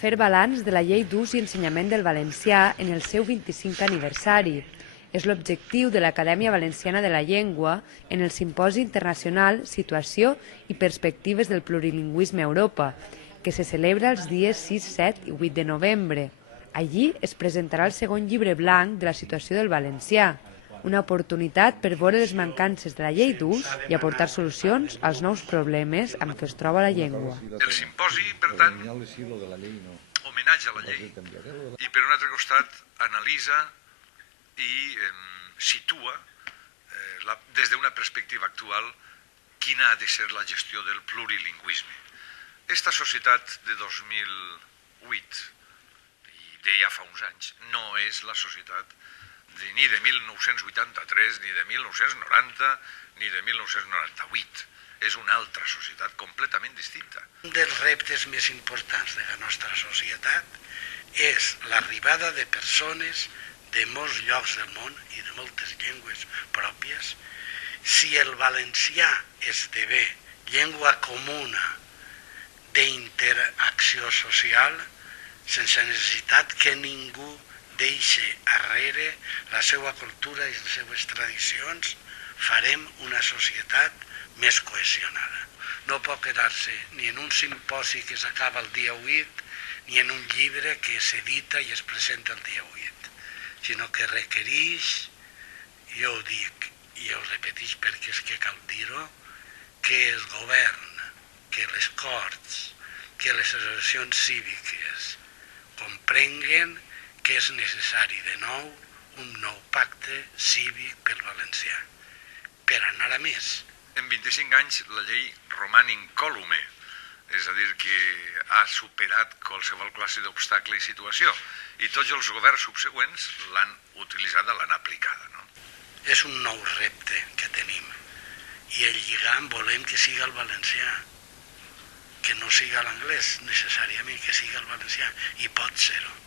fer balanç de la Llei d'Ús i Ensenyament del Valencià en el seu 25è aniversari. És l'objectiu de l'Acadèmia Valenciana de la Llengua en el Simposi Internacional Situació i Perspectives del Plurilingüisme a Europa, que se celebra els dies 6, 7 i 8 de novembre. Allí es presentarà el segon llibre blanc de la situació del valencià, una oportunitat per veure les mancances de la llei d'ús i aportar solucions als nous problemes amb què es troba la llengua. El simposi, per tant, homenatge a la llei i per un altre costat analitza i situa des d'una perspectiva actual quina ha de ser la gestió del plurilingüisme. Esta societat de 2008, i deia fa uns anys, no és la societat ni de 1983, ni de 1990, ni de 1998. És una altra societat completament distinta. Un dels reptes més importants de la nostra societat és l'arribada de persones de molts llocs del món i de moltes llengües pròpies. Si el valencià esdevé llengua comuna d'interacció social, sense necessitat que ningú deixi arrere la seva cultura i les seves tradicions, farem una societat més cohesionada. No pot quedar-se ni en un simposi que s'acaba el dia 8, ni en un llibre que s'edita i es presenta el dia 8, sinó que requereix, jo ho dic i ho repeteix perquè és que cal dir-ho, que el govern, que les Corts, que les associacions cíviques comprenguen que és necessari de nou un nou pacte cívic pel valencià, per anar a més. En 25 anys la llei roman incòlume, és a dir, que ha superat qualsevol classe d'obstacle i situació, i tots els governs subsegüents l'han utilitzada, l'han aplicada. No? És un nou repte que tenim, i el lligam volem que siga el valencià, que no siga l'anglès necessàriament, que siga el valencià, i pot ser-ho.